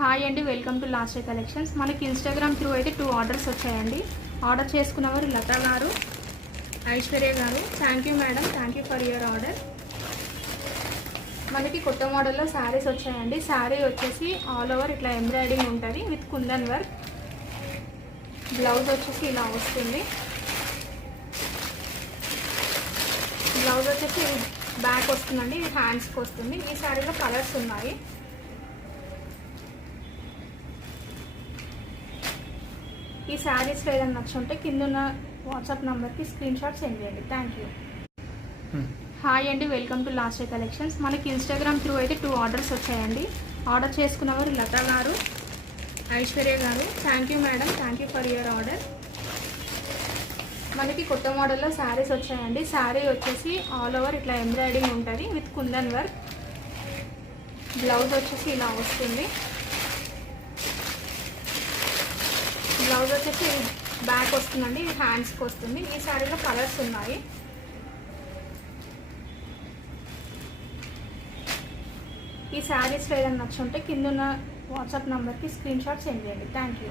Hi అండి, welcome to last day collections. మనకి Instagram through అయితే 2 ఆర్డర్స్ వచ్చాయండి. ఆర్డర్ చేసుకున్నవారు లతా గారు, ఐశ్వర్య గారు. Thank you madam, thank you for your order. మనకి కొత్త మోడల్లో శారీస్ వచ్చాయండి. శారీ వచ్చేసి ఆల్ ఓవర్ ఇట్లా ఎంబ్రాయిడింగ్ ఉంటుంది విత్ కుందన్ వర్క్. బ్లౌజ్ వచ్చేసి ఇలా వస్తుంది. బ్లౌజ్ వచ్చేసి బ్యాక్ వస్తుందండి, ఇది హ్యాండ్స్కి వస్తుంది. ఈ శారీలో కలర్స్ ఉన్నాయి. ఈ శారీస్లో ఏదైనా నచ్చుంటే కింద ఉన్న వాట్సాప్ నెంబర్కి స్క్రీన్ షాట్ సెండ్ చేయండి. Thank you. హాయ్ అండి, welcome to last day collections. మనకి ఇన్స్టాగ్రామ్ త్రూ అయితే 2 ఆర్డర్స్ వచ్చాయండి. ఆర్డర్ చేసుకున్నవారు లతా గారు, ఐశ్వర్య గారు. Thank you madam, thank you for your order. మనకి కొత్త మోడల్లో శారీస్ వచ్చాయండి. శారీ వచ్చేసి ఆల్ ఓవర్ ఇట్లా ఎంబ్రాయిడింగ్ ఉంటుంది విత్ కుందన్ వర్క్. బ్లౌజ్ వచ్చేసి ఇలా వస్తుంది. బ్లౌజ్ వచ్చేసి బ్యాక్ వస్తుందండి, ఇది హ్యాండ్స్కి వస్తుంది. ఈ శారీలో కలర్స్ ఉన్నాయి. ఈ శారీస్లో ఏదైనా నచ్చుంటే కింద ఉన్న వాట్సాప్ నెంబర్కి స్క్రీన్ షాట్ సెండ్ చేయండి. Thank you.